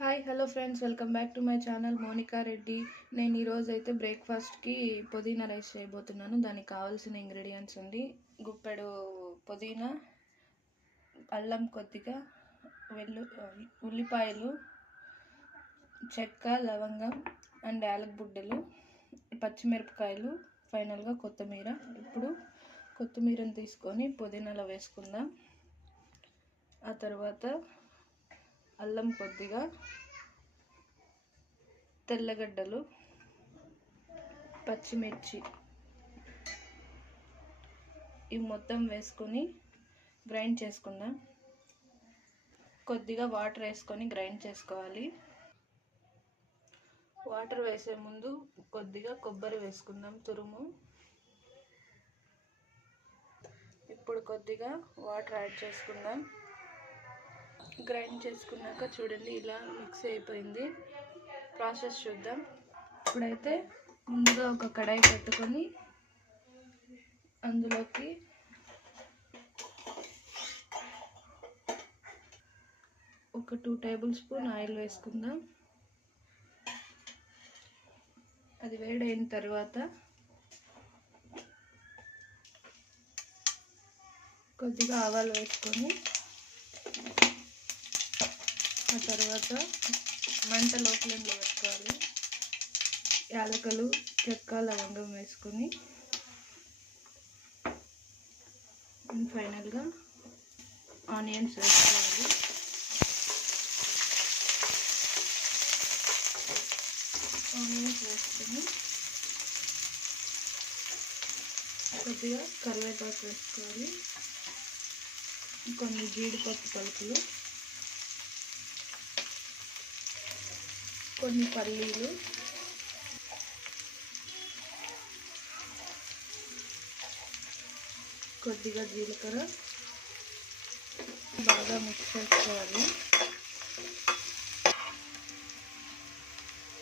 Hi hello friends welcome back to my channel Monika Reddy నేను ఈరోజు అయితే బ్రేక్ఫాస్ట్కి పుదీనా రైస్ చేయబోతున్నాను. దానికి కావాల్సిన ఇంగ్రీడియంట్స్ ఉంది గుప్పెడు పుదీనా అల్లం కొద్దిగా వెల్లు ఉల్లిపాయలు చెక్క లవంగం అండ్ యాలకుబుడ్డలు పచ్చిమిరపకాయలు ఫైనల్గా కొత్తిమీర. ఇప్పుడు కొత్తిమీరని తీసుకొని పుదీనాలో వేసుకుందాం. ఆ తర్వాత అల్లం కొద్దిగా తెల్లగడ్డలు పచ్చిమిర్చి. ఇవి మొత్తం వేసుకొని గ్రైండ్ చేసుకుందాం. కొద్దిగా వాటర్ వేసుకొని గ్రైండ్ చేసుకోవాలి. వాటర్ వేసే ముందు కొద్దిగా కొబ్బరి వేసుకుందాం తురుము. ఇప్పుడు కొద్దిగా వాటర్ యాడ్ చేసుకుందాం. గ్రైండ్ చేసుకున్నాక చూడండి ఇలా మిక్స్ అయిపోయింది. ప్రాసెస్ చూద్దాం. ఇప్పుడైతే ముందుగా ఒక కడాయి పెట్టుకొని అందులోకి ఒక టూ టేబుల్ స్పూన్ ఆయిల్ వేసుకుందాం. అది వేడైన తర్వాత కొద్దిగా ఆవాలు వేసుకొని ఆ తర్వాత మంట లో ఫ్లేమ్లో పెట్టుకోవాలి. యాలకలు చెక్క లవంగం వేసుకొని ఫైనల్గా ఆనియన్స్ వేసుకోవాలి. ఆనియన్స్ వేసుకొని కొద్దిగా కరివేపాకు వేసుకోవాలి. కొన్ని జీడిపప్పు పలుకులు కొన్ని పల్లీలు. కొద్దిగా జీలకర్ర. బాగా మిక్స్ చేసుకోవాలి.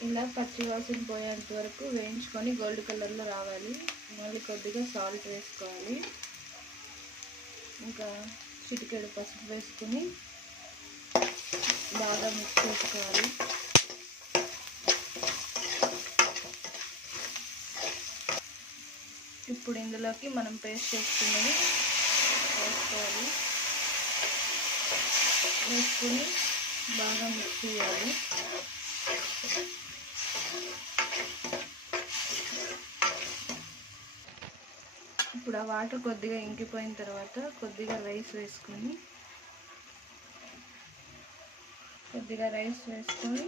ఇలా పచ్చివాసన పోయేంత వరకు వేయించుకొని గోల్డ్ కలర్లో రావాలి. మళ్ళీ కొద్దిగా సాల్ట్ వేసుకోవాలి. ఇంకా చిటికెడు పసుపు వేసుకొని బాగా మిక్స్ చేసుకోవాలి. ఇప్పుడు ఇందులోకి మనం పేస్ట్ చేసుకున్నది వేసుకోవాలి. వేసుకుని బాగా మిక్స్ చేయాలి. ఇప్పుడు ఆ వాటర్ కొద్దిగా ఇంకిపోయిన తర్వాత కొద్దిగా రైస్ వేసుకొని కొద్దిగా రైస్ వేసుకొని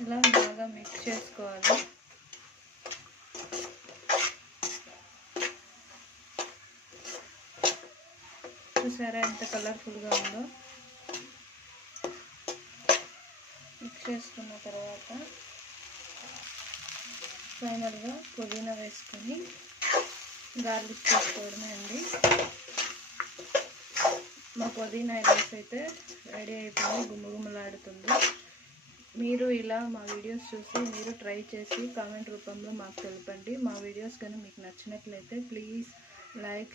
ఇలా బాగా మిక్స్ చేసుకోవాలి. చూసారా ఎంత కలర్ఫుల్గా ఉందో. మిక్స్ చేసుకున్న తర్వాత ఫైనల్గా పుదీనా వేసుకొని గార్లిక్ చేసుకోవడమే అండి. మా పుదీనా రైస్ అయితే రెడీ అయిపోయి గుమ్మగుమ్మలాడుతుంది మీరు ఇలా మా వీడియోస్ చూసి మీరు ట్రై చేసి కామెంట్ రూపంలో మాకు తెలపండి. మా వీడియోస్ కానీ మీకు నచ్చినట్లయితే ప్లీజ్ లైక్